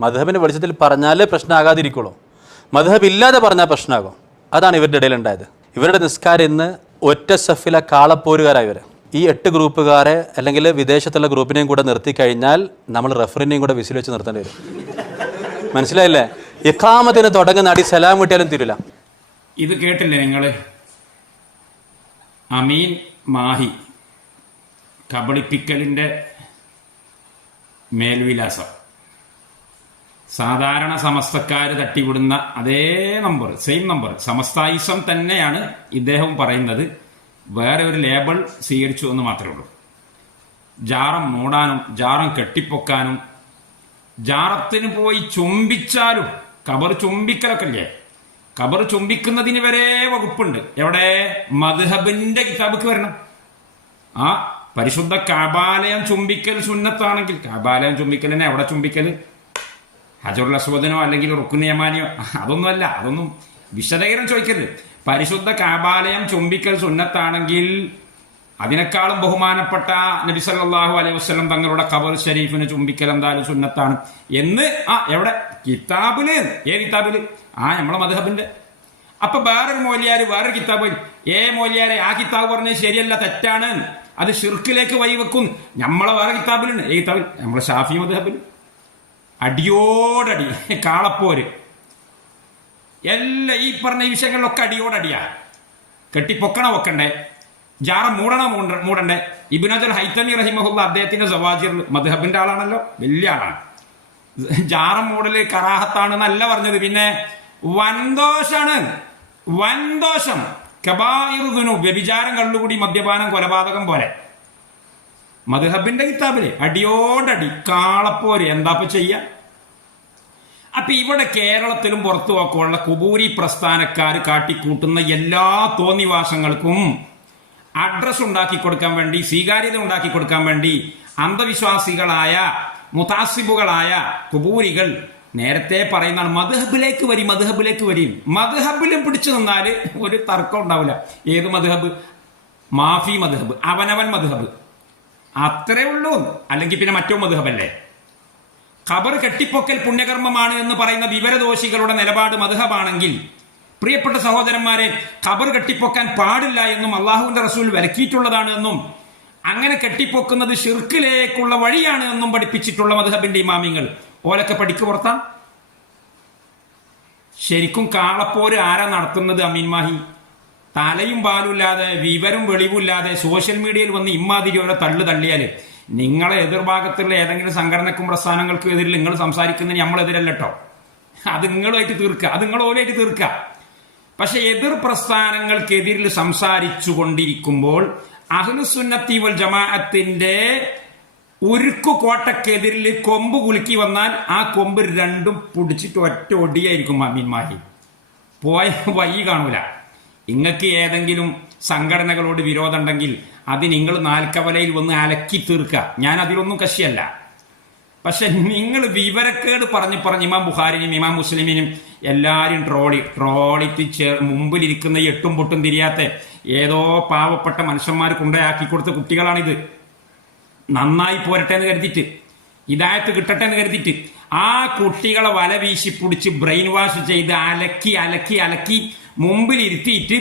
മദ്ഹബിൻ്റെ വെളിച്ചത്തിൽ പറഞ്ഞാലേ പ്രശ്നമാകാതിരിക്കുള്ളൂ. മദ്ഹബ് ഇല്ലാതെ പറഞ്ഞാൽ പ്രശ്നമാകും. അതാണ് ഇവരുടെ ഇടയിൽ ഉണ്ടായത്. ഇവരുടെ നിസ്കാരം ഇന്ന് ഒറ്റ സഫിലെ കാളപ്പോരുകാരായി വരെ. ഈ 8 ഗ്രൂപ്പുകാരെ അല്ലെങ്കിൽ വിദേശത്തുള്ള ഗ്രൂപ്പിനെയും കൂടെ നിർത്തി കഴിഞ്ഞാൽ നമ്മൾ റഫറിനെയും കൂടെ വിസിൽ വെച്ച് നിർത്തേണ്ടി വരും. മനസ്സിലായില്ലേ? ഇഖാമത്തിന് തുടങ്ങുന്ന അടി സലാം വിട്ടിയാലും തീരില്ല. ഇത് കേട്ടില്ലേ നിങ്ങൾ? അമീൻ മാഹി കബളിപ്പിക്കലിൻ്റെ മേൽവിലാസം. സാധാരണ സമസ്തക്കാർ തട്ടിവിടുന്ന അതേ നമ്പർ, സെയിം നമ്പർ, സമസ്തായിസം തന്നെയാണ് ഇദ്ദേഹം പറയുന്നത്. വേറെ ഒരു ലേബൽ സ്വീകരിച്ചു എന്ന് മാത്രമേ ഉള്ളൂ. ജാറം മൂടാനും ജാറം കെട്ടിപ്പൊക്കാനും ജാറത്തിന് പോയി ചുംബിച്ചാലും, കബർ ചുംബിക്കലൊക്കെ ഇല്ലേ, കബർ ചുംബിക്കുന്നതിന് വരെ വകുപ്പുണ്ട്. എവിടെ? മദ്ഹബിന്റെ കിതാബിക്ക് വരണം. ആ പരിശുദ്ധ കഅബാലയം ചുംബിക്കൽ സുന്നത്താണെങ്കിൽ, കഅബാലയം ചുംബിക്കൽ തന്നെ എവിടെ ചുംബിക്കൽ? ഹജറുൽ അസ്വദിനോ അല്ലെങ്കിൽ റുക്ന് യമാനിയോ? അതൊന്നുമല്ല, അതൊന്നും വിശദീകരണം ചോദിക്കരുത്. പരിശുദ്ധ കഅബാലയം ചുംബിക്കൽ സുന്നത്താണെങ്കിൽ അതിനേക്കാളും ബഹുമാനപ്പെട്ട നബി സല്ലല്ലാഹു അലൈഹി വസല്ലം തങ്ങളുടെ ഖബർ ഷരീഫിന് ചുംബിക്കൽ എന്തായാലും സുന്നത്താണ് എന്ന് എവിടെ? കിതാബില്. കിതാബില്? നമ്മളെ മദ്ഹബിന്റെ. അപ്പൊ വേറൊരു മൗലിയാര് വേറൊരു കിതാബ്, മൗലിയാരെ ആ കിതാബ് പറഞ്ഞത് ശരിയല്ല, തെറ്റാണ്, അത് ഷിർക്കിലേക്ക് വഴിവെക്കും. നമ്മളെ വേറെ കിതാബിലുണ്ട്. കിതാബിൽ നമ്മളെ ഷാഫി മദ്ഹബിൽ അടിയോടടി കാളപ്പോര്. എല്ലാ ഈ പറഞ്ഞ വിഷയങ്ങളിലൊക്കെ അടിയോടടിയാ. കെട്ടിപ്പൊക്കണ വെക്കണ്ടേ, ജാറ മൂടണ്ടേ. ഇബ്നു ഹജർ ഹൈതമി റഹിമഹുല്ല അദ്ദേഹത്തിന്റെ സവാജിറിൽ മദ്ഹബിന്റെ ആളാണല്ലോ, വലിയ ആളാണ്. ജാറം മൂടല് കറാഹത്താണെന്നല്ല പറഞ്ഞത്, പിന്നെ വൻദോഷാണ്. വൻദോഷം, കബായിറു ദുനൂബ്, വ്യഭിചാരം, കള്ളുകുടി, മദ്യപാനം, കൊലപാതകം പോലെ. മദ്ഹബിന്റെ കിതാബില് അടിയോടടി കാളപ്പോര്. എന്താപ്പ ചെയ്യാ? അപ്പൊ ഇവിടെ കേരളത്തിലും പുറത്തു പോക്കുള്ള കുബൂരി പ്രസ്ഥാനക്കാർ കാട്ടിക്കൂട്ടുന്ന എല്ലാ തോന്നിവാസങ്ങൾക്കും അഡ്രസ് ഉണ്ടാക്കി കൊടുക്കാൻ വേണ്ടി, സ്വീകാര്യത ഉണ്ടാക്കി കൊടുക്കാൻ വേണ്ടി അന്ധവിശ്വാസികളായ മുതാസിബുകളായ കുബൂരികൾ നേരത്തെ പറയുന്നതാണ്, മദ്ഹബിലേക്ക് വരും, മദ്ഹബിലേക്ക് വരും. മദ്ഹബിലും പിടിച്ചു നിന്നാല് ഒരു തർക്കം ഉണ്ടാവില്ല. ഏത് മദ്ഹബ്? മാഫി മദ്ഹബ്, അവനവൻ മദ്ഹബ്, അത്രേ ഉള്ളൂ. അല്ലെങ്കിൽ പിന്നെ മറ്റോ മദ്ഹബല്ലേ? ഖബർ കെട്ടിപ്പൊക്കൽ പുണ്യകർമ്മമാണ് എന്ന് പറയുന്ന വിവരദോഷികളുടെ നിലപാട് മദ്ഹബാണെങ്കിൽ, പ്രിയപ്പെട്ട സഹോദരന്മാരെ, ഖബർ കെട്ടിപ്പൊക്കാൻ പാടില്ല എന്നും അള്ളാഹുവിന്റെ റസൂൽ വിലക്കിയിട്ടുള്ളതാണ് എന്നും അങ്ങനെ കെട്ടിപ്പൊക്കുന്നത് ഷിർക്കിലേക്കുള്ള വഴിയാണ് എന്നും പഠിപ്പിച്ചിട്ടുള്ള മദ്ഹബിന്റെ ഇമാമിങ്ങൾ ഓലൊക്കെ പഠിക്ക് പുറത്താം. ശരിക്കും കാളപ്പോര് ആരാ നടത്തുന്നത്? അമീൻ മാഹി തലയും പാലുമില്ലാതെ വിവരം വെളിവില്ലാതെ സോഷ്യൽ മീഡിയയിൽ വന്ന് ഇമ്മാതിരി ഓരോ തള്ളിയാല് നിങ്ങളെ എതിർഭാഗത്തുള്ള ഏതെങ്കിലും സംഘടനക്കും പ്രസ്ഥാനങ്ങൾക്കും എതിരിൽ നിങ്ങൾ സംസാരിക്കുന്നതിന് നമ്മളെതിരല്ല കേട്ടോ. അത് നിങ്ങളുമായിട്ട് തീർക്കുക, അത് നിങ്ങൾ ഓലായിട്ട് തീർക്കുക. പക്ഷെ എതിർ പ്രസ്ഥാനങ്ങൾക്കെതിരിൽ സംസാരിച്ചു കൊണ്ടിരിക്കുമ്പോൾ അഹ്ലുസുന്നത്തി വൽ ജമാഅത്തിന്റെ ഉരുക്കു കോട്ടക്കെതിരിൽ കൊമ്പ് കുലുക്കി വന്നാൽ ആ കൊമ്പ് രണ്ടും പിടിച്ചിട്ട് ഒറ്റ ഒടിയായിരിക്കും. അമീൻ മാഹി പോയ വഴി കാണൂല. നിങ്ങൾക്ക് ഏതെങ്കിലും സംഘടനകളോട് വിരോധം ഉണ്ടെങ്കിൽ അത് നിങ്ങൾ നാൽക്കവലയിൽ വന്ന് അലക്കി തീർക്കുക. ഞാൻ അതിലൊന്നും കക്ഷിയല്ല. പക്ഷെ നിങ്ങൾ വിവരക്കേട് പറഞ്ഞ് ഇമാം ബുഖാരിനും ഇമാം മുസ്ലിമിനും എല്ലാവരും ട്രോളിച്ച് മുമ്പിലിരിക്കുന്ന 8 പൊട്ടും തിരിയാത്ത ഏതോ പാവപ്പെട്ട മനുഷ്യന്മാർ കൊണ്ടയാക്കി കൊടുത്ത കുട്ടികളാണിത്. നന്നായി പോരട്ടെ എന്ന് കരുതിയിട്ട്, ഹിദായത്ത് കിട്ടട്ടെ എന്ന് കരുതിയിട്ട് ആ കുട്ടികളെ വല വീശി പിടിച്ച് ബ്രെയിൻ വാഷ് ചെയ്ത് അലക്കി മുമ്പിൽ ഇരുത്തിയിട്ട്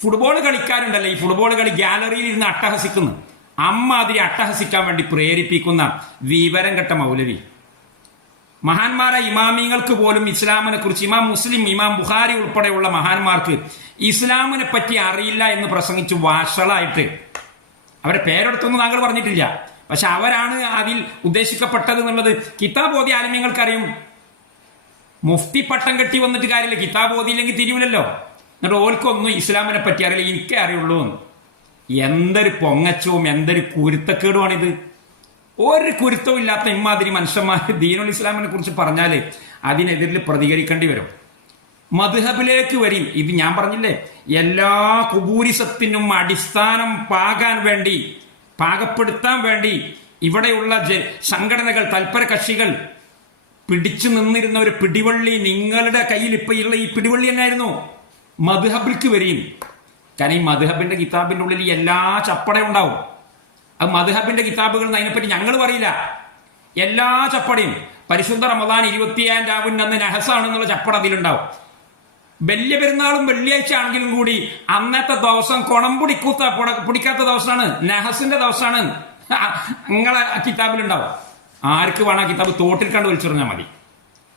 ഫുട്ബോൾ കളിക്കാരുണ്ടല്ലോ, ഈ ഫുട്ബോൾ കളി ഗ്യാലറിയിൽ ഇരുന്ന് അട്ടഹസിക്കുന്നു. അമ്മാതിരി അട്ടഹസിക്കാൻ വേണ്ടി പ്രേരിപ്പിക്കുന്ന വിവരം കെട്ട മൗലവി. മഹാന്മാരായ ഇമാമിങ്ങൾക്ക് പോലും ഇസ്ലാമിനെ കുറിച്ച്, ഇമാം മുസ്ലിം, ഇമാം ബുഖാരി ഉൾപ്പെടെയുള്ള മഹാന്മാർക്ക് ഇസ്ലാമിനെ പറ്റി അറിയില്ല എന്ന് പ്രസംഗിച്ച് വഷളായിട്ട്, അവരെ പേരെടുത്തൊന്നും താങ്കൾ പറഞ്ഞിട്ടില്ല, പക്ഷെ അവരാണ് അതിൽ ഉദ്ദേശിക്കപ്പെട്ടത് എന്നുള്ളത് കിതാബ് ഓതിയ ആലിമ്യങ്ങൾക്കറിയും. മുഫ്തി പട്ടം കെട്ടി വന്നിട്ട് കാര്യമില്ല, കിതാബ് ഓതിയില്ലെങ്കിൽ തിരിവില്ലല്ലോ. എന്നിട്ട് ഓൽക്കൊന്നും ഇസ്ലാമിനെ പറ്റി അറിയില്ല, എനിക്കേ അറിയുള്ളൂ. എന്തൊരു പൊങ്ങച്ചവും എന്തൊരു കുരുത്തക്കേടുമാണിത്. ഒരു കുരുത്തവും ഇല്ലാത്ത ഇമ്മാതിരി മനുഷ്യന്മാർ ദീനുൽ ഇസ്ലാമിനെ കുറിച്ച് പറഞ്ഞാല് അതിനെതിരിൽ പ്രതികരിക്കേണ്ടി വരും. മദ്ഹബിലേക്ക് വരും. ഇത് ഞാൻ പറഞ്ഞില്ലേ, എല്ലാ കുബൂരിസത്തിനും അടിസ്ഥാനം പാകപ്പെടുത്താൻ വേണ്ടി ഇവിടെയുള്ള സംഘടനകൾ, തൽപര കക്ഷികൾ പിടിച്ചു നിന്നിരുന്ന ഒരു പിടിവള്ളി നിങ്ങളുടെ കയ്യിൽ ഇപ്പൊ ഉള്ള ഈ പിടിവള്ളി തന്നെയായിരുന്നു. മദ്ഹബിലേക്ക് വരും. കാരണം ഈ മദ്ഹബിന്റെ കിതാബിന്റെ ഉള്ളിൽ എല്ലാ ചപ്പടയും ഉണ്ടാവും. അത് മദ്ഹബിന്റെ കിതാബുകൾ അതിനെപ്പറ്റി ഞങ്ങൾ പറയില്ല. എല്ലാ ചപ്പടയും പരിശുദ്ധ റമദാൻ 27 രാവിന്റെ അന്ന് നഹസാണെന്നുള്ള ചപ്പട അതിലുണ്ടാവും. വലിയ പെരുന്നാളും വെള്ളിയാഴ്ച ആണെങ്കിലും കൂടി അന്നത്തെ ദിവസം കുണം പിടിക്കാത്ത ദിവസമാണ്, നഹസിന്റെ ദിവസമാണ്. നിങ്ങളെ കിതാബിലുണ്ടാവും. ആർക്ക് വേണം കിതാബ് തോട്ടിൽ കണ്ട് വലിച്ചെറിഞ്ഞാൽ മതി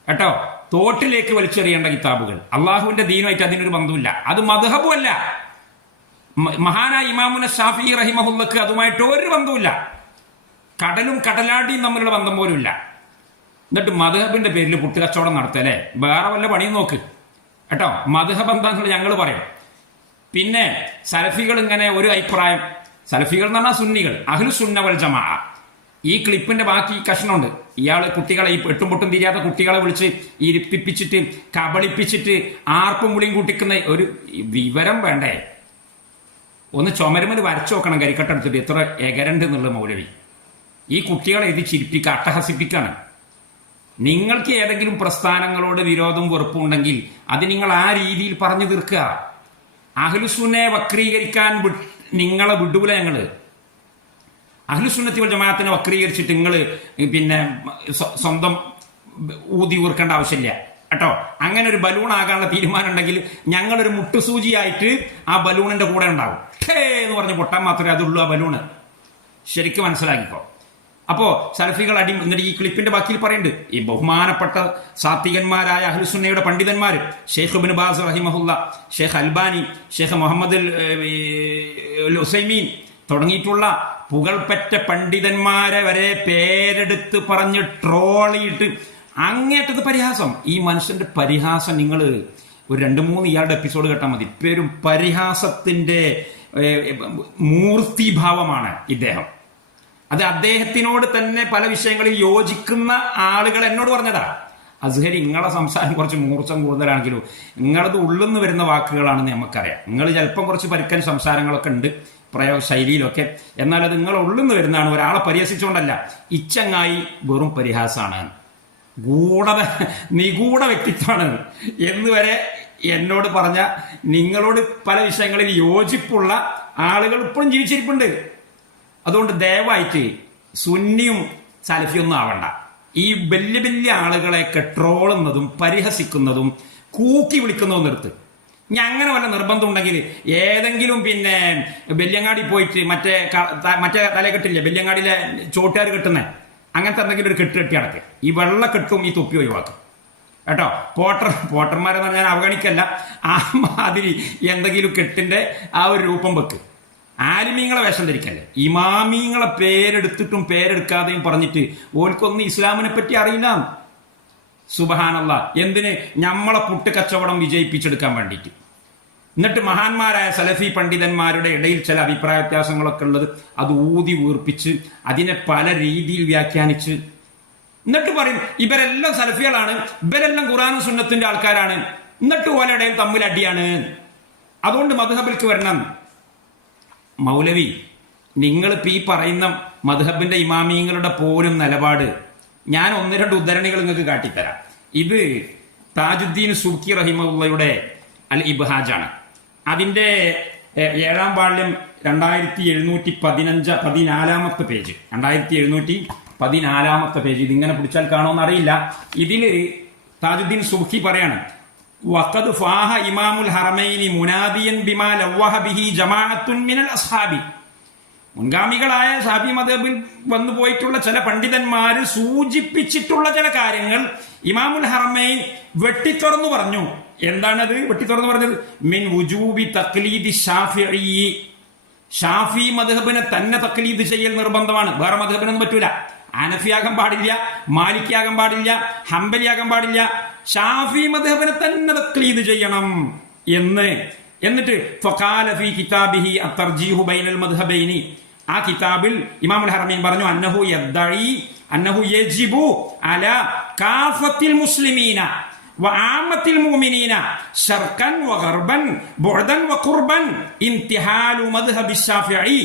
കേട്ടോ. തോട്ടിലേക്ക് വലിച്ചെറിയേണ്ട കിതാബുകൾ അള്ളാഹുവിന്റെ ദീനുമായിട്ട് അതിനൊരു ബന്ധമില്ല. അത് മദ്ഹബും അല്ല. മഹാനായ ഇമാമുന ഷാഫി റഹിമഹുല്ലക്ക് അതുമായിട്ട് ഒരു ബന്ധവുമില്ല. കടലും കടലാടിയും തമ്മിലുള്ള ബന്ധം പോലും ഇല്ല. എന്നിട്ട് മദ്ഹബിന്റെ പേരിൽ പുട്ടുകച്ചവടം നടത്തല്ലേ? വേറെ വല്ല പണിയും നോക്ക് കേട്ടോ. മദ്ഹബ് എന്താണെന്ന് ഞങ്ങൾ പറയും. പിന്നെ സലഫികൾ ഇങ്ങനെ ഒരു അഭിപ്രായം, സലഫികൾ എന്ന് പറഞ്ഞാൽ സുന്നികൾ, അഹ്ലു സുന്ന വൽ ജമാഅ. ഈ ക്ലിപ്പിന്റെ ബാക്കി കഷ്ണമുണ്ട്. ഇയാള് കുട്ടികളെ, ഈ പെട്ടും പൊട്ടും തിരിയാത്ത കുട്ടികളെ വിളിച്ച് ഇരുത്തിപ്പിച്ചിട്ട് കബളിപ്പിച്ചിട്ട് ആർപ്പും വിളിയും കൂട്ടിക്കുന്ന ഒരു വിവരം വേണ്ടേ? ഒന്ന് ചുമരുമൽ വരച്ചു നോക്കണം കരിക്കട്ടെടുത്തിട്ട് എത്ര എകരണ്ട് എന്നുള്ള മൗലവി. ഈ കുട്ടികളെ ഇത് ചിരിപ്പിക്കുക, അട്ടഹസിപ്പിക്കാണ്. നിങ്ങൾക്ക് ഏതെങ്കിലും പ്രസ്ഥാനങ്ങളോട് വിരോധം വെറുപ്പുണ്ടെങ്കിൽ അത് നിങ്ങൾ ആ രീതിയിൽ പറഞ്ഞു തീർക്കുക. അഹ്ലുസുന്നെ വക്രീകരിക്കാൻ നിങ്ങളെ വിടൂല. ഞങ്ങള് അഹ്ലുസുന്നത്തി വൽ ജമാഅത്തിനെ വക്രീകരിച്ചിട്ട് നിങ്ങൾ പിന്നെ സ്വന്തം ഊതി ഊർക്കേണ്ട ആവശ്യമില്ല കേട്ടോ. അങ്ങനെ ഒരു ബലൂൺ ആകാനുള്ള തീരുമാനം ഉണ്ടെങ്കിൽ ഞങ്ങളൊരു മുട്ടുസൂചിയായിട്ട് ആ ബലൂണിന്റെ കൂടെ ഉണ്ടാവും. എന്ന് പറഞ്ഞ് പൊട്ടാൻ മാത്രമേ അതുള്ളൂ ആ ബലൂണ്. ശരിക്കും മനസ്സിലാക്കിക്കോ. അപ്പോ സലഫികൾ എന്നിട്ട് ഈ ക്ലിപ്പിന്റെ ബാക്കിയിൽ പറയുന്നുണ്ട്, ഈ ബഹുമാനപ്പെട്ട സാത്വികന്മാരായ അഹ്ലുസുന്നയുടെ പണ്ഡിതന്മാർ ഷെയ്ഖ് ഇബ്നു ബാസ് റഹിമഹുല്ല, ഷെയ്ഖ് അൽബാനി, ഷെയ്ഖ് മുഹമ്മദ് ഉസൈമീൻ തുടങ്ങിയിട്ടുള്ള പുകൾപ്പെട്ട പണ്ഡിതന്മാരെ വരെ പേരെടുത്ത് പറഞ്ഞ് ട്രോളിയിട്ട് അങ്ങേറ്റത് പരിഹാസം. ഈ മനുഷ്യന്റെ പരിഹാസം നിങ്ങൾ ഒരു 2-3 ഇയാളുടെ എപ്പിസോഡ് കേട്ടാൽ മതി. പേരും പരിഹാസത്തിന്റെ മൂർത്തിഭാവമാണ് ഇദ്ദേഹം. അത് അദ്ദേഹത്തിനോട് തന്നെ പല വിഷയങ്ങളിൽ യോജിക്കുന്ന ആളുകൾ എന്നോട് പറഞ്ഞതാ. അസ്ഹരി, നിങ്ങളെ സംസാരം കുറച്ച് മൂർച്ചം കൂടുതലാണെങ്കിലും നിങ്ങളത് ഉള്ളിന്ന് വരുന്ന വാക്കുകളാണെന്ന് നമുക്കറിയാം. നിങ്ങൾ ചിലപ്പം കുറച്ച് പരുക്കൻ സംസാരങ്ങളൊക്കെ ഉണ്ട് പ്രയോഗ ശൈലിയിലൊക്കെ, എന്നാൽ അത് നിങ്ങൾ ഉള്ളിന്ന് വരുന്നതാണ്. ഒരാളെ പരിഹസിച്ചുകൊണ്ടല്ല. ഇച്ചങ്ങായി വെറും പരിഹാസമാണ്, നിഗൂഢ വ്യക്തിത്വമാണ് എന്ന് വരെ എന്നോട് പറഞ്ഞ, നിങ്ങളോട് പല വിഷയങ്ങളിൽ യോജിപ്പുള്ള ആളുകൾ ഇപ്പോഴും ജീവിച്ചിരിപ്പുണ്ട്. അതുകൊണ്ട് ദയവായിട്ട് സുന്നിയും സലഫിയൊന്നും ആവണ്ട. ഈ വലിയ വലിയ ആളുകളെയൊക്കെ ട്രോളുന്നതും പരിഹസിക്കുന്നതും കൂക്കി വിളിക്കുന്നതും നിർത്ത്. ഇനി അങ്ങനെ വല്ല നിർബന്ധം ഉണ്ടെങ്കിൽ ഏതെങ്കിലും പിന്നെ ബെല്യങ്ങാടി പോയിട്ട് മറ്റേ തലകെട്ടില്ലേ, ബെല്യങ്ങാടിയിലെ ചോട്ടുകാർ കെട്ടുന്നേ, അങ്ങനത്തെ എന്തെങ്കിലും ഒരു കെട്ട് കെട്ടി അടക്ക്. ഈ വെള്ളക്കെട്ടും ഈ തൊപ്പി ഒഴിവാക്കും കേട്ടോ. പോട്ടർമാരെന്ന് പറഞ്ഞാൽ അവഗണിക്കല്ല, ആ മാതിരി എന്തെങ്കിലും കെട്ടിന്റെ ആ ഒരു രൂപം വെക്ക്. ആലിമീങ്ങളെ വേഷം ധരിക്കല്ലേ. ഇമാമീങ്ങളെ പേരെടുത്തിട്ടും പേരെടുക്കാതെയും പറഞ്ഞിട്ട് ഓൽക്കൊന്നും ഇസ്ലാമിനെ പറ്റി അറിയില്ല. സുബ്ഹാനല്ലാ. എന്തിന്? നമ്മളെ പുട്ട് കച്ചവടം വിജയിപ്പിച്ചെടുക്കാൻ വേണ്ടിയിട്ട്. എന്നിട്ട് മഹാന്മാരായ സലഫി പണ്ഡിതന്മാരുടെ ഇടയിൽ ചില അഭിപ്രായ വ്യത്യാസങ്ങളൊക്കെ ഉള്ളത് അത് ഊതി വീർപ്പിച്ച് അതിനെ പല രീതിയിൽ വ്യാഖ്യാനിച്ച് എന്നിട്ട് പറയും ഇവരെല്ലാം സലഫികളാണ്, ഇവരെല്ലാം ഖുർആനും സുന്നത്തിന്റെ ആൾക്കാരാണ്, എന്നിട്ട് ഓലെ ഇടയിൽ തമ്മിൽ അടിയാണ്, അതുകൊണ്ട് മദ്ഹബിലേക്ക് വരണം. മൗലവി, നിങ്ങളിപ്പോ ഈ പറയുന്ന മദ്ഹബിന്റെ ഇമാമിങ്ങളുടെ പോലും നിലപാട് ഞാൻ 1-2 ഉദ്ധരണികൾ നിങ്ങൾക്ക് കാട്ടിത്തരാം. ഇത് താജുദ്ദീൻ സുബ്കി റഹിമഹുള്ളയുടെ അൽ ഇബ്ഹാജാണ്. അതിന്റെ 7-ാം വാള്യം 2714 പേജ്, 2714 പേജ്. ഇതിങ്ങനെ പിടിച്ചാൽ കാണുമെന്ന് അറിയില്ല. ഇതില് താജുദ്ദീൻ സുബ്കി പറയാണ്, വഖദ് ഫാഹ ഇമാമുൽ ഹറമൈനി മുനാദിയൻ ബിമാ ലവഹ ബിഹി ജമാഅത്തുൻ മിനൽ അസ്ഹാബി. മുൻഗാമികളായ ഷാഫി മദ്ഹബിൽ വന്നു പോയിട്ടുള്ള ചില പണ്ഡിതന്മാര് സൂചിപ്പിച്ചിട്ടുള്ള ചില കാര്യങ്ങൾ ഇമാമുൽ ഹറമൈൻ വെട്ടിത്തുറന്നു പറഞ്ഞു. എന്താണത് വെട്ടിത്തുറന്നു പറഞ്ഞത്? മിൻ വുജൂബി തഖ്ലീദി ഷാഫിഈ. ഷാഫി മദ്ഹബിനെ തന്നെ തഖ്ലീദ് ചെയ്യൽ നിർബന്ധമാണ്, വേറെ മദ്ഹബിനൊന്നും പറ്റൂല. ഹനഫിയാകാൻ പാടില്ല, മാലിക്കിയാകാൻ പാടില്ല, ഹംബലിയാകാൻ പാടില്ല, ഷാഫി മദ്ഹബിനെ തന്നെ തഖ്ലീദ് ചെയ്യണം എന്നിട്ട് ഫഖാല ഫീ കിതാബിഹി അത്തർജീഹു ബൈനൽ മദ്ഹബൈനി. ആ കിതാബിൽ ഇമാമുൽ ഹറമൈൻ പറഞ്ഞു, അന്നഹു യദ്ദഈ അന്നഹു യജിബു അലാ കാഫത്തിൽ മുസ്ലിമീന വആമത്തിൽ മുഅ്മിനീന ശർഖൻ വഗർബൻ ബുഅദൻ വഖുർബൻ ഇന്തിഹാലു മദ്ഹബി ശാഫിഈ.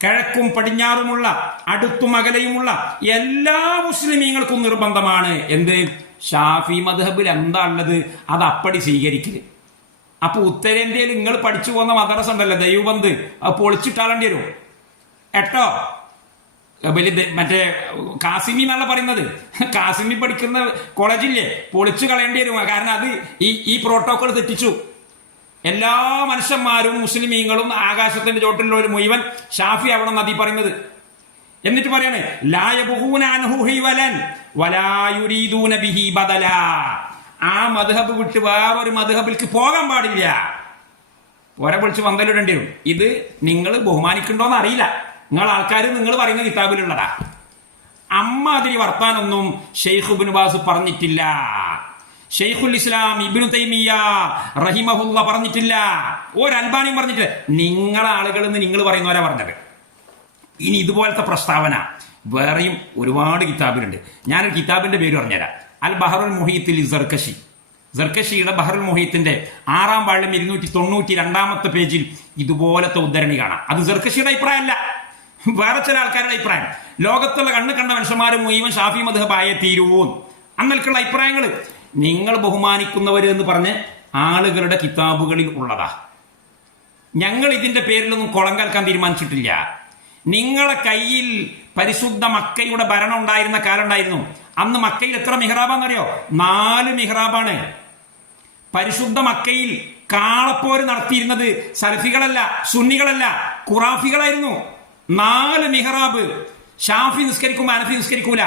കിഴക്കും പടിഞ്ഞാറുമുള്ള അടുത്തും അകലെയുമുള്ള എല്ലാ മുസ്ലിമീങ്ങൾക്കും നിർബന്ധമാണ് എന്ത്? ഷാഫി മദ്ഹബിൽ എന്താ ഉള്ളത് അത് അപ്പടി സ്വീകരിക്കല്. അപ്പൊ ഉത്തരേന്ത്യയിൽ നിങ്ങൾ പഠിച്ചു പോകുന്ന മദ്രസ ഉണ്ടല്ലോ ദൈവബന്ദ്, അത് പൊളിച്ചിട്ടാളേണ്ടി വരും കേട്ടോ. വലുത് മറ്റേ കാസിമി എന്നുള്ള പറയുന്നത്. കാസിമി പഠിക്കുന്ന കോളേജില്ലേ പൊളിച്ചു കളയേണ്ടി വരും. കാരണം അത് ഈ പ്രോട്ടോകോൾ തെറ്റിച്ചു. എല്ലാ മനുഷ്യന്മാരും മുസ്ലിമീങ്ങളും ആകാശത്തിന്റെ ചോട്ടിലുള്ള ഒരു മുഴുവൻ ഷാഫി അവിടെ നദി പറയുന്നത്. എന്നിട്ട് പറയാണ് ആ മദ്ഹബ് വിട്ട് വേറൊരു മദ്ഹബിലേക്ക് പോകാൻ പാടില്ല. ഒരെ വിളിച്ച് പന്തലിടേണ്ടി വരും. ഇത് നിങ്ങൾ ബഹുമാനിക്കണ്ടോന്ന് അറിയില്ല. നിങ്ങൾ ആൾക്കാർ നിങ്ങൾ പറയുന്ന കിതാബിലുള്ളതാ. അമ്മാതിരി വർത്താനൊന്നും ഷെയ്ഖ് ഇബ്നു ബാസ് പറഞ്ഞിട്ടില്ല. ഷെയ്ഖുൽ ഇസ്ലാം ഇബ്നു തൈമിയ്യ റഹിമഹുല്ല പറഞ്ഞിട്ടില്ല. ഒരു അൽബാനിയും പറഞ്ഞിട്ടില്ല. നിങ്ങളെ ആളുകൾ എന്ന് നിങ്ങൾ പറയുന്നവരാ പറഞ്ഞത്. ഇനി ഇതുപോലത്തെ പ്രസ്താവന വേറെയും ഒരുപാട് കിതാബിലുണ്ട്. ഞാനൊരു കിതാബിന്റെ പേര് പറഞ്ഞുതരാം. അൽ ബഹറുൽ മുഹീത്തിൽ സർക്കശി. സർക്കശിയുടെ ബഹറുൽ മുഹീത്തിന്റെ 6ാം വാള്യം 292-ാമത്തെ പേജിൽ ഇതുപോലത്തെ ഉദ്ധരണി കാണാം. അത് സർക്കശിയുടെ അഭിപ്രായമല്ല, വേറെ ചില ആൾക്കാരുടെ അഭിപ്രായം. ലോകത്തുള്ള കണ്ണ് കണ്ട മനുഷ്യന്മാർ മുഴുവൻ ഷാഫി മദ്ഹബായേ തീരുവോ അന്നൽക്കുള്ള അഭിപ്രായങ്ങൾ നിങ്ങൾ ബഹുമാനിക്കുന്നവർ എന്ന് പറഞ്ഞ് ആളുകളുടെ കിതാബുകളിൽ ഉള്ളതാ. ഞങ്ങൾ ഇതിന്റെ പേരിലൊന്നും കുളം കലക്കാൻ തീരുമാനിച്ചിട്ടില്ല. നിങ്ങളെ കയ്യിൽ പരിശുദ്ധ മക്കയുടെ ഭരണം ഉണ്ടായിരുന്ന കാലം ഉണ്ടായിരുന്നു. അന്ന് മക്കയിൽ എത്ര മിഹ്റാബാന്നറിയോ? 4 മിഹ്റാബാണ്. പരിശുദ്ധ മക്കയിൽ കാളപ്പോര് നടത്തിയിരുന്നത് സലഫികളല്ല, സുന്നികളല്ല, ഖുറാഫികളായിരുന്നു. 4 മിഹ്റാബ്. ഷാഫി നിസ്കരിക്കുമ്പോ അനഫി നിസ്കരിക്കൂല,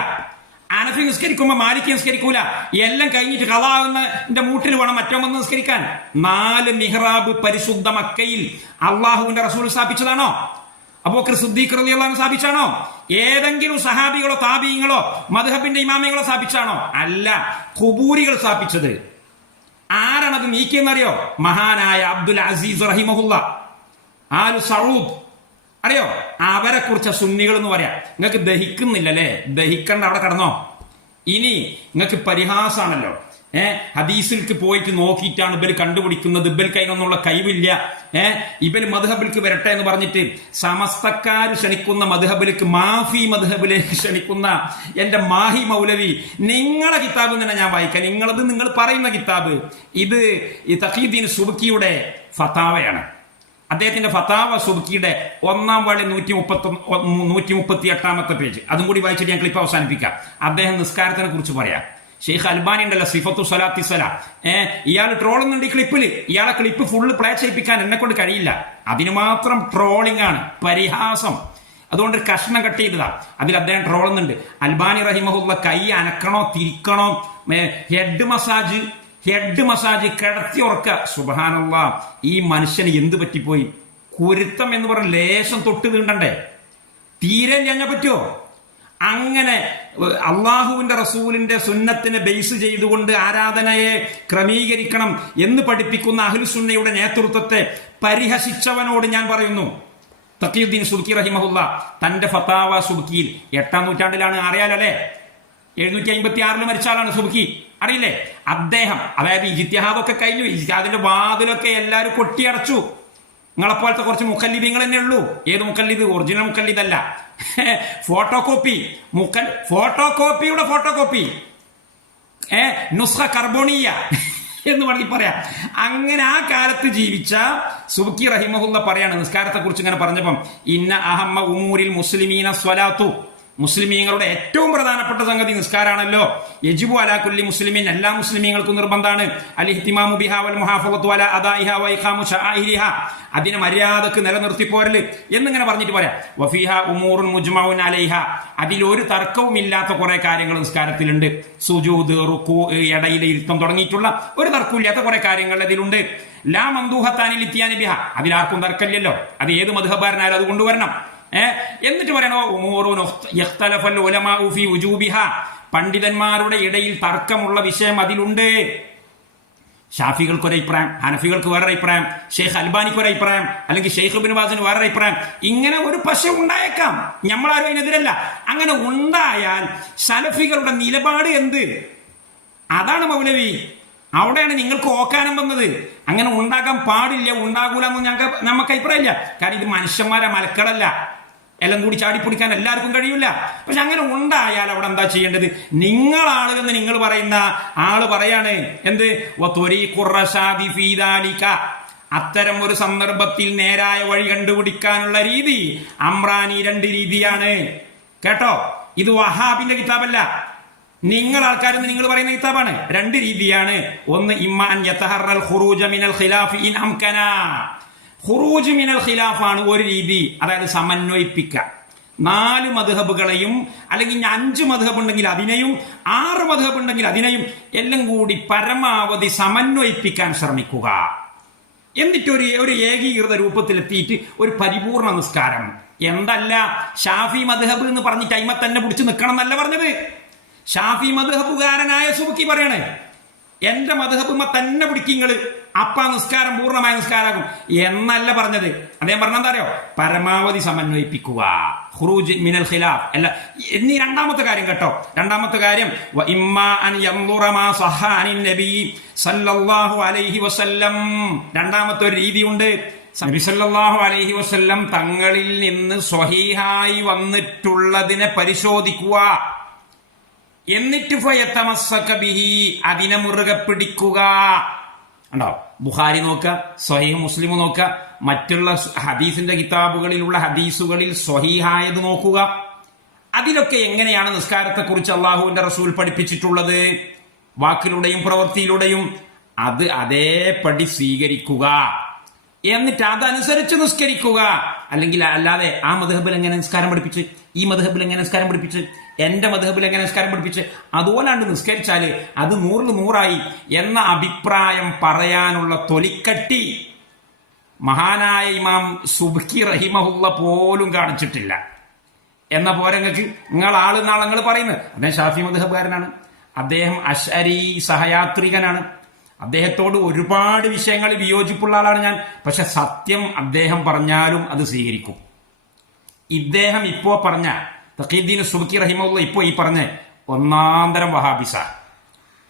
അനഫി നിസ്കരിക്കുമ്പോ മാലിക് നിസ്കരിക്കൂല. എല്ലാം കഴിഞ്ഞിട്ട് കളാകുന്നതിന്റെ മൂട്ടിൽ വേണം മറ്റോ വന്ന് നിസ്കരിക്കാൻ. 4 മിഹ്റാബ് പരിശുദ്ധ മക്കയിൽ അള്ളാഹുവിന്റെ റസൂൽ സ്ഥാപിച്ചതാണോ? അബൂബക്കർ സിദ്ദീഖ് റളിയല്ലാഹു അൻഹു സ്ഥാപിച്ചാണോ? ഏതെങ്കിലും സഹാബികളോ താബീങ്ങളോ മദ്ഹബിന്റെ ഇമാമികളോ സ്ഥാപിച്ചാണോ? അല്ല, ഖുബൂരികൾ സ്ഥാപിച്ചത്. ആരാണത് നീക്കിയെന്നറിയോ? മഹാനായ അബ്ദുൽ അസീസ് റഹിമഹുല്ല ആലു സഊദ്. അറിയോ? അവരെ കുറിച്ച് സുന്നികൾ എന്ന് പറയാം. നിങ്ങൾക്ക് ദഹിക്കുന്നില്ലല്ലേ? ദഹിക്കണ്ട, അവിടെ കടന്നോ. ഇനി നിങ്ങൾക്ക് പരിഹാസമാണല്ലോ. ഹദീസിൽക്ക് പോയിട്ട് നോക്കിയിട്ടാണ് ഇവർ കണ്ടുപിടിക്കുന്നത്. ഇവർക്ക് അതിനൊന്നുള്ള കഴിവില്ല. ഇവർ മദ്ഹബിലേക്ക് വരട്ടെ എന്ന് പറഞ്ഞിട്ട് സമസ്തക്കാർ ക്ഷണിക്കുന്ന മദ്ഹബിലേക്ക്, മാഫി മദ്ഹബിലേക്ക് ക്ഷണിക്കുന്ന എന്റെ മാഹി മൗലവി, നിങ്ങളെ കിതാബ് തന്നെ ഞാൻ വായിക്കാം. നിങ്ങളത് നിങ്ങൾ പറയുന്ന കിതാബ് ഇത് ഈ തഖീദ്ദീൻ സുബ്കിയുടെ ഫതാവയാണ്. അദ്ദേഹത്തിന്റെ ഫതാവ സുബ്കിയുടെ 1ാം വാള്യം 138-ാമത്തെ പേജ്. അതും കൂടി വായിച്ചിട്ട് ഞാൻ ക്ലിപ്പ് അവസാനിപ്പിക്കാം. അദ്ദേഹം നിസ്കാരത്തിനെ കുറിച്ച് പറയാം. ഷെയ്ഖ് അൽബാനി ഉണ്ടല്ലോ, സിഫത്തു സ്വലാത്തി സലാ, ഇയാൾ ട്രോളുന്നുണ്ട് ഈ ക്ലിപ്പിൽ. ഇയാളെ ക്ലിപ്പ് ഫുള്ള് പ്ലേ ചെയ്യിപ്പിക്കാൻ എന്നെ കൊണ്ട് കഴിയില്ല. അതിന് മാത്രം ട്രോളിംഗ് ആണ്, പരിഹാസം. അതുകൊണ്ട് ഒരു കഷ്ണം കട്ട് ചെയ്തതാ. അതിൽ അദ്ദേഹം ട്രോളുന്നുണ്ട്. അൽബാനി റഹിമഹുല്ല കൈ അനക്കണോ തിരിക്കണോ, ഹെഡ് മസാജ് കിടത്തി ഉറക്കുക. സുബ്ഹാനല്ലാഹ്, ഈ മനുഷ്യന് എന്ത് പറ്റിപ്പോയി? കുരുത്തം എന്ന് പറഞ്ഞ ലേശം തൊട്ട് വീണ്ടണ്ടേ? തീരെ ഞഞ്ഞ പറ്റുമോ? അങ്ങനെ അള്ളാഹുവിന്റെ റസൂലിന്റെ സുന്നത്തിനെ ബേസ് ചെയ്തുകൊണ്ട് ആരാധനയെ ക്രമീകരിക്കണം എന്ന് പഠിപ്പിക്കുന്ന അഹ്ലുസുന്നയുടെ നേതൃത്വത്തെ പരിഹസിച്ചവനോട് ഞാൻ പറയുന്നു, തഖീദ്ദീൻ സുബ്കി റഹിമഹുല്ല തന്റെ ഫതാവ സുബ്കിയിൽ 8ാം നൂറ്റാണ്ടിലാണ്, അറിയാലല്ലേ, 756 മരിച്ചാലാണ് സുബ്കി, അറിയില്ലേ? അദ്ദേഹം, അതായത് ഇജ്തിഹാദൊക്കെ കഴിഞ്ഞു, ഇജ്തിഹാദിന്റെ വാതിലൊക്കെ എല്ലാവരും കൊട്ടിയടച്ചു. നിങ്ങളെപ്പോലത്തെ കുറച്ച് മുഖല്ലിദീങ്ങൾ തന്നെ ഉള്ളൂ. ഏത് മുഖല്ലിദ്? ഒറിജിനൽ മുഖല്ലിദല്ല, ഫോട്ടോകോപ്പി. ഫോട്ടോകോപ്പിയുടെ ഫോട്ടോകോപ്പി, നുസ്ഖ കർബോണിയ എന്ന് വേണമെങ്കിൽ പറയാം. അങ്ങനെ ആ കാലത്ത് ജീവിച്ച സുബ്കി റഹിമഹുല്ല പറയാണ് നിസ്കാരത്തെ കുറിച്ച് ഇങ്ങനെ പറഞ്ഞപ്പം, ഇന്ന അഹമ്മ ഉമൂരിൽ മുസ്ലിമീന സ്വലാത്തു, മുസ്ലിമീങ്ങളുടെ ഏറ്റവും പ്രധാനപ്പെട്ട സംഗതി നിസ്കാരാണല്ലോ. യജിബു അലാ കുല്ലി മുസ്ലിമീൻ, എല്ലാ മുസ്ലിമീങ്ങൾക്കും നിർബന്ധാണ്. അൽ ഇഹ്തിമാമു ബിഹാ വൽ മുഹാഫളത്തു അലാ അദാഇഹാ വ ഇഖാമു ശആഇരിഹാ, അതിനെ മര്യാദക്ക് നിലനിർത്തി പോരല് എന്നിങ്ങനെ പറഞ്ഞിട്ട് പറയാം. വഫീഹാ ഉമൂറുൻ മുജ്മഉൻ അലൈഹാ, അതിലൊരു തർക്കവും ഇല്ലാത്ത കുറെ കാര്യങ്ങൾ നിസ്കാരത്തിലുണ്ട്. സുജൂദ്, റുക്കൂ, ഇടയിലെ ഇരുത്തം തുടങ്ങിയിട്ടുള്ള ഒരു തർക്കമില്ലാത്ത കുറെ കാര്യങ്ങൾ അതിലുണ്ട്. ലാ മന്ദൂഹത്താനി ലിത്യാനി ബിഹാ, അതിലാർക്കും തർക്കമില്ലല്ലോ. അത് ഏത് മദ്ഹബാരനായാലും അത് കൊണ്ടുവരണം. എന്നിട്ട് പറയണോ പണ്ഡിതന്മാരുടെ ഇടയിൽ തർക്കമുള്ള വിഷയം അതിലുണ്ട്. ഷാഫികൾക്ക് ഒരു അഭിപ്രായം, ഹനഫികൾക്ക് വേറെ അഭിപ്രായം, ഷെയ്ഖ് അൽബാനിക്ക് ഒരു അഭിപ്രായം, അല്ലെങ്കിൽ ഷെയ്ഖ് ഇബ്നു ബാസിന് വേറെ അഭിപ്രായം. ഇങ്ങനെ ഒരു പശ ഉണ്ടായേക്കാം, നമ്മളാരും അതിനെതിരല്ല. അങ്ങനെ ഉണ്ടായാൽ സലഫികളുടെ നിലപാട് എന്ത്? അതാണ് മൗലവി. അവിടെയാണ് നിങ്ങൾക്ക് ഓക്കാനം വന്നത്. അങ്ങനെ ഉണ്ടാകാൻ പാടില്ല, ഉണ്ടാകൂല എന്ന് നമുക്ക് അഭിപ്രായമില്ല. കാരണം ഇത് മനുഷ്യന്മാരെ മലക്കടല്ല, എല്ലാം കൂടി ചാടിപ്പിടിക്കാൻ എല്ലാവർക്കും കഴിയില്ല. പക്ഷെ അങ്ങനെ ഉണ്ടായാൽ അവിടെ എന്താ ചെയ്യേണ്ടത്? നിങ്ങളാളുകെന്ന് നിങ്ങൾ പറയുന്ന ആള് പറയാണ് എന്ത്? അത്തരം ഒരു സന്ദർഭത്തിൽ നേരായ വഴി കണ്ടുപിടിക്കാനുള്ള രീതി അമ്രാനി 2 രീതിയാണ്. കേട്ടോ, ഇത് വഹാബിന്റെ കിതാബല്ല. നിങ്ങൾ ആൾക്കാരെന്ന് നിങ്ങൾ പറയുന്ന കിതാബാണ്. രണ്ട് രീതിയാണ്. ഒന്ന്, ഇമ്മാൻ യതഹറൽ ഖുറൂജ മിനൽ ഖിലാഫ് ഇൻ അംകന. ഖുറൂജ് മിനൽ ഖിലാഫ് ആണ് ഒരു രീതി, അതായത് സമന്വയിപ്പിക്കുക. 4 മദ്ഹബുകളെയും, അല്ലെങ്കിൽ 5 മദ്ഹബ് ഉണ്ടെങ്കിൽ അതിനെയും 6 മദ്ഹബ് ഉണ്ടെങ്കിൽ അതിനെയും എല്ലാം കൂടി പരമാവധി സമന്വയിപ്പിക്കാൻ ശ്രമിക്കുക. എന്നിട്ട് ഒരു ഏകീകൃത രൂപത്തിലെത്തിയിട്ട് ഒരു പരിപൂർണ നിസ്കാരം. എന്തല്ല ഷാഫി മദ്ഹബ് എന്ന് പറഞ്ഞിട്ട് അയിമ തന്നെ പിടിച്ച് നിൽക്കണം എന്നല്ല പറഞ്ഞത്. ഷാഫി മദ്ഹബുകാരനായ സുബ്കി പറയണേ, എന്റെ മദ്ഹബുമ്മ തന്നെ പിടിക്കിങ്ങള്, അപ്പ നിസ്കാരം പൂർണ്ണമായ നിസ്കാരാകും എന്നല്ല പറഞ്ഞത്. അദ്ദേഹം പറഞ്ഞെന്താ അറിയോ? പരമാവധി സമന്വയിപ്പിക്കുക, ഖുറൂജ് മിനൽ ഖിലാഫ് അല്ല. എന്നീ രണ്ടാമത്തെ കാര്യം കേട്ടോ. രണ്ടാമത്തെ കാര്യം, ഇമ്മാ അൻ യൻദുറ മാ സഹ അനിൻ നബി സല്ലല്ലാഹു അലൈഹി വസല്ലം. രണ്ടാമത്തെ ഒരു രീതിയുണ്ട്. നബി സല്ലല്ലാഹു അലൈഹി വസല്ലം തങ്ങളിൽ നിന്ന് സ്വഹീഹായി വന്നിട്ടുള്ളതിനെ പരിശോധിക്കുക. എന്നിട്ട് ഫയതമസ്സക ബിഹി, അതിനെ മുറുകെ പിടിക്കുക. ഉണ്ടോ? ബുഖാരി നോക്കുക, സ്വഹീഹ് മുസ്ലിം നോക്കുക, മറ്റുള്ള ഹദീസിന്റെ കിതാബുകളിലുള്ള ഹദീസുകളിൽ സ്വഹീഹായത് നോക്കുക. അതിലൊക്കെ എങ്ങനെയാണ് നിസ്കാരത്തെക്കുറിച്ച് അള്ളാഹുവിന്റെ റസൂൽ പഠിപ്പിച്ചിട്ടുള്ളത്, വാക്കിലൂടെയും പ്രവൃത്തിയിലൂടെയും, അത് അതേപടി സ്വീകരിക്കുക. എന്നിട്ട് അതനുസരിച്ച് നിസ്കരിക്കുക. അല്ലെങ്കിൽ അല്ലാതെ ആ മദ്ഹബിൽ എങ്ങനെ നിസ്കാരം പഠിപ്പിച്ച്, ഈ മദ്ഹബിൽ എങ്ങനെ നിസ്കാരം പഠിപ്പിച്ച്, എന്റെ മദ്ഹബിൽ എങ്ങനെ നിസ്കാരം പഠിപ്പിച്ച്, അതുപോലാണ്ട് നിസ്കരിച്ചാല് അത് 100 100ആയി എന്ന അഭിപ്രായം പറയാനുള്ള തൊലിക്കട്ടി മഹാനായ ഇമാം സുബ്കി റഹിമഹുള്ള പോലും കാണിച്ചിട്ടില്ല. എന്ന പോരങ്ങൾക്ക് നിങ്ങൾ നാളങ്ങൾ പറയുന്നത് അദ്ദേഹം ഷാഫി മദ്ഹബുകാരനാണ്, അദ്ദേഹം അശ്അരി സഹയാത്രികനാണ്, അദ്ദേഹത്തോട് ഒരുപാട് വിഷയങ്ങളിൽ വിയോജിപ്പുള്ള ആളാണ് ഞാൻ. പക്ഷെ സത്യം അദ്ദേഹം പറഞ്ഞാലും അത് സ്വീകരിക്കും. ഇദ്ദേഹം ഇപ്പോ പറഞ്ഞ തഖീദ്ദീൻ സുബ്കി റഹിമഹുള്ള ഇപ്പോ ഈ പറഞ്ഞ ഒന്നാന്തരം വഹാബിസ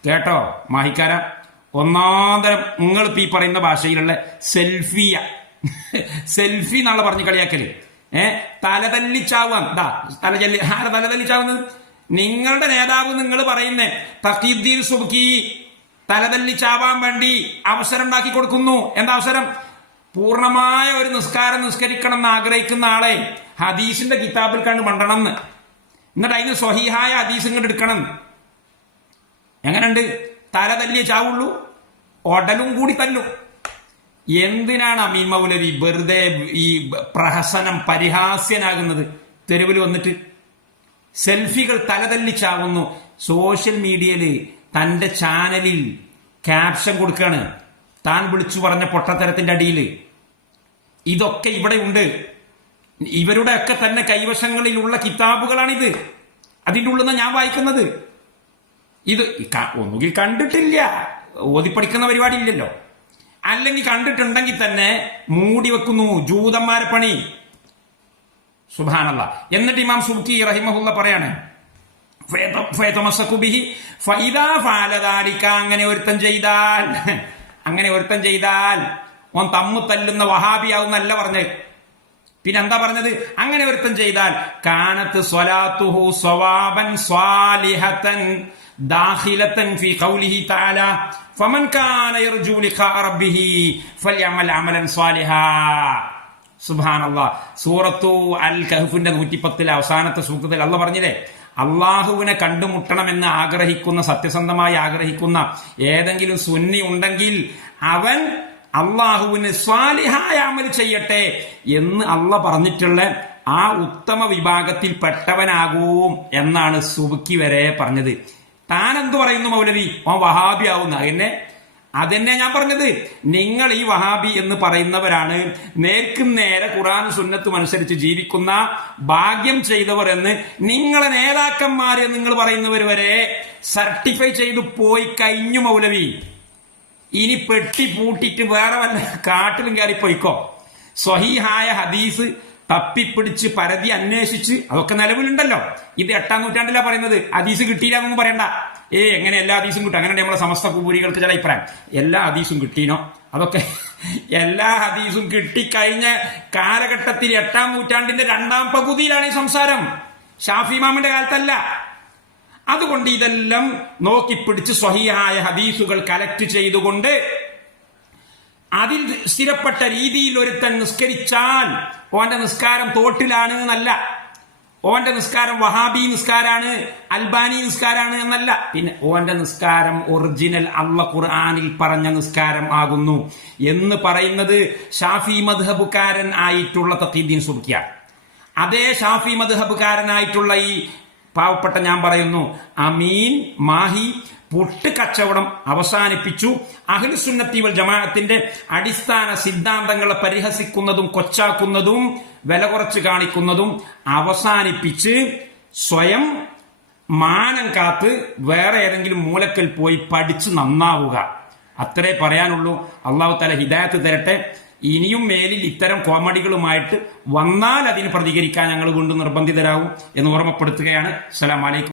കേട്ടോ മാഹിക്കാര, ഒന്നാന്തരം. നിങ്ങൾ ഇപ്പൊ ഈ പറയുന്ന ഭാഷയിലുള്ള സെൽഫി എന്നുള്ള പറഞ്ഞ് കളിയാക്കല്, തലതല്ലിച്ചാവാൻ തലതല്ലിച്ചാവുന്നത് നിങ്ങളുടെ നേതാവ്. നിങ്ങൾ പറയുന്നേ തഖീദ്ദീൻ സുബ്കി തലതല്ലിച്ചാവാൻ വേണ്ടി അവസരം ഉണ്ടാക്കി കൊടുക്കുന്നു. എന്താ അവസരം? പൂർണ്ണമായ ഒരു നിസ്കാരം നിസ്കരിക്കണം എന്ന് ആഗ്രഹിക്കുന്ന ആളെ ഹദീസിന്റെ കിതാബിൽ കണ്ട് മണ്ടണം എന്ന്, എന്നിട്ട് അതിന് സ്വഹീഹായ ഹദീസ് ഇങ്ങോട്ട് എടുക്കണം. എങ്ങനെയുണ്ട്? തല തല്ലിയേ ചാവുള്ളൂ, ഒടലും കൂടി തല്ലും. എന്തിനാണ് അമീൻ മൗലവി വെറുതെ ഈ പ്രഹസനം പരിഹാസ്യനാകുന്നത്? തെരുവിൽ വന്നിട്ട് സെൽഫികൾ തലതല്ലിച്ചാവുന്നു. സോഷ്യൽ മീഡിയയില് തന്റെ ചാനലിൽ ക്യാപ്ഷൻ കൊടുക്കാണ്, താൻ വിളിച്ചു പറഞ്ഞ പൊട്ടത്തരത്തിന്റെ അടിയിൽ. ഇതൊക്കെ ഇവിടെ ഉണ്ട്. ഇവരുടെ ഒക്കെ തന്നെ കൈവശങ്ങളിലുള്ള കിതാബുകളാണിത്. അതിൻ്റെ ഉള്ളിൽ നിന്ന് ഞാൻ വായിക്കുന്നത്. ഇത് ഒന്നുകിൽ കണ്ടിട്ടില്ല, ഓതിപ്പടിക്കുന്ന പരിപാടി ഇല്ലല്ലോ, അല്ലെങ്കിൽ കണ്ടിട്ടുണ്ടെങ്കിൽ തന്നെ മൂടി വെക്കുന്നു. ജൂതന്മാരെ പണി. സുബ്ഹാനല്ലാഹ്. എന്നിട്ട് ഇമാം സുബ്കി റഹിമഹുള്ള പറയാണ്, അങ്ങനെ ഒരുത്തൻ ചെയ്താൽ ഓൻ തമ്മു തല്ലുന്ന വഹാബിയാവുന്നല്ല പറഞ്ഞത്. പിന്നെ എന്താ പറഞ്ഞത്? അങ്ങനെ ഒരുത്തൻ ചെയ്താൽ കാനത്ത് സ്വലാത്തുഹു സ്വവാബൻ സ്വാലിഹതൻ ദാഖിലതൻ ഫീ ഖൗലിഹി തആല ഫമൻ കാന യർജു ലിഖാ റബ്ബിഹി ഫൽയഅമൽ അമലൻ സ്വാലിഹാ. സുബ്ഹാനല്ലാഹ്. സൂറത്തു അൽ കഹ്ഫിന്റെ 110 അവസാനത്തെ സൂക്തത്തിൽ അല്ലാഹ് പറഞ്ഞില്ലേ, അള്ളാഹുവിനെ കണ്ടുമുട്ടണമെന്ന് ആഗ്രഹിക്കുന്ന, സത്യസന്ധമായി ആഗ്രഹിക്കുന്ന ഏതെങ്കിലും സുന്നി ഉണ്ടെങ്കിൽ അവൻ അള്ളാഹുവിന് സ്വാലിഹായ അമൽ ചെയ്യട്ടെ എന്ന് അള്ളാഹ് പറഞ്ഞിട്ടുള്ള ആ ഉത്തമ വിഭാഗത്തിൽ പെട്ടവനാകും എന്നാണ് സുബ്കി വരെ പറഞ്ഞത്. താൻ എന്തു പറയുന്നു മൗലവി? ഓൻ വഹാബി ആവുന്ന അതെന്നെ ഞാൻ പറഞ്ഞത്. നിങ്ങൾ ഈ വഹാബി എന്ന് പറയുന്നവരാണ് നേർക്കും നേരെ ഖുർആൻ സുന്നത്തും അനുസരിച്ച് ജീവിക്കുന്ന ഭാഗ്യം ചെയ്തവർ എന്ന് നിങ്ങളെ നേതാക്കന്മാരെ നിങ്ങൾ പറയുന്നവർ വരെ സർട്ടിഫൈ ചെയ്തു പോയി കഴിഞ്ഞു മൗലവി. ഇനി പെട്ടി പൂട്ടിട്ട് വേറെ വല്ല കാട്ടിലും കയറി പോയിക്കോ. സ്വഹീഹായ ഹദീസ് തപ്പിപ്പിടിച്ച് പരതി അന്വേഷിച്ച് അതൊക്കെ നിലവിലുണ്ടല്ലോ. ഇത് 8ാം നൂറ്റാണ്ടിലാ പറയുന്നത്. ഹദീസ് കിട്ടിയില്ല എന്നൊന്നും പറയണ്ട. എങ്ങനെ എല്ലാ ഹദീസും കിട്ടും? അങ്ങനെ നമ്മളെ സമസ്ത കുബൂരികൾക്ക് ചില അഭിപ്രായം. എല്ലാ ഹദീസും കിട്ടീനോ? അതൊക്കെ എല്ലാ ഹദീസും കിട്ടിക്കഴിഞ്ഞ കാലഘട്ടത്തിൽ 8ാം നൂറ്റാണ്ടിന്റെ 2ാം പകുതിയിലാണ് ഈ സംസാരം. ഷാഫി ഇമാമിന്റെ കാലത്തല്ല. അതുകൊണ്ട് ഇതെല്ലാം നോക്കിപ്പിടിച്ച് സ്വഹീഹായ ഹദീസുകൾ കലക്ട് ചെയ്തുകൊണ്ട് അതിൽ സ്ഥിരപ്പെട്ട രീതിയിൽ ഒരുത്തൻ നിസ്കരിച്ചാൽ ഓന്റെ നിസ്കാരം തോട്ടിലാണ് എന്നല്ല. ഓന്റെ നിസ്കാരം വഹാബി നിസ്കാരാണ്, അൽബാനി നിസ്കാരാണ് എന്നല്ല. പിന്നെ ഓന്റെ നിസ്കാരം ഒറിജിനൽ അള്ളാഹ് ഖുർആനിൽ പറഞ്ഞ നിസ്കാരം ആകുന്നു എന്ന് പറയുന്നത് ഷാഫി മദ്ഹബുകാരൻ ആയിട്ടുള്ള തഖീദ്ദീൻ സുബ്കിയാണ്. അതേ ഷാഫി മദ്ഹബുകാരനായിട്ടുള്ള ഈ പാവപ്പെട്ട ഞാൻ പറയുന്നു അമീൻ മാഹി പൊട്ട് കച്ചവടം അവസാനിപ്പിച്ചു. അഹ്ലു സുന്നത്തി വൽ ജമാഅത്തിന്റെ അടിസ്ഥാന സിദ്ധാന്തങ്ങളെ പരിഹസിക്കുന്നതും കൊച്ചാക്കുന്നതും വില കുറച്ച് കാണിക്കുന്നതും അവസാനിപ്പിച്ച് സ്വയം മാനം കാത്ത് വേറെ ഏതെങ്കിലും മൂലക്കൽ പോയി പഠിച്ച് നന്നാവുക, അത്രേ പറയാനുള്ളൂ. അള്ളാഹു തആല ഹിദായത്ത് തരട്ടെ. ഇനിയും മേലിൽ ഇത്തരം കോമഡികളുമായിട്ട് വന്നാൽ അതിന് പ്രതികരിക്കാൻ ഞങ്ങൾ വീണ്ടും നിർബന്ധിതരാകും എന്ന് ഓർമ്മപ്പെടുത്തുകയാണ്. അസ്സലാമു അലൈക്കും.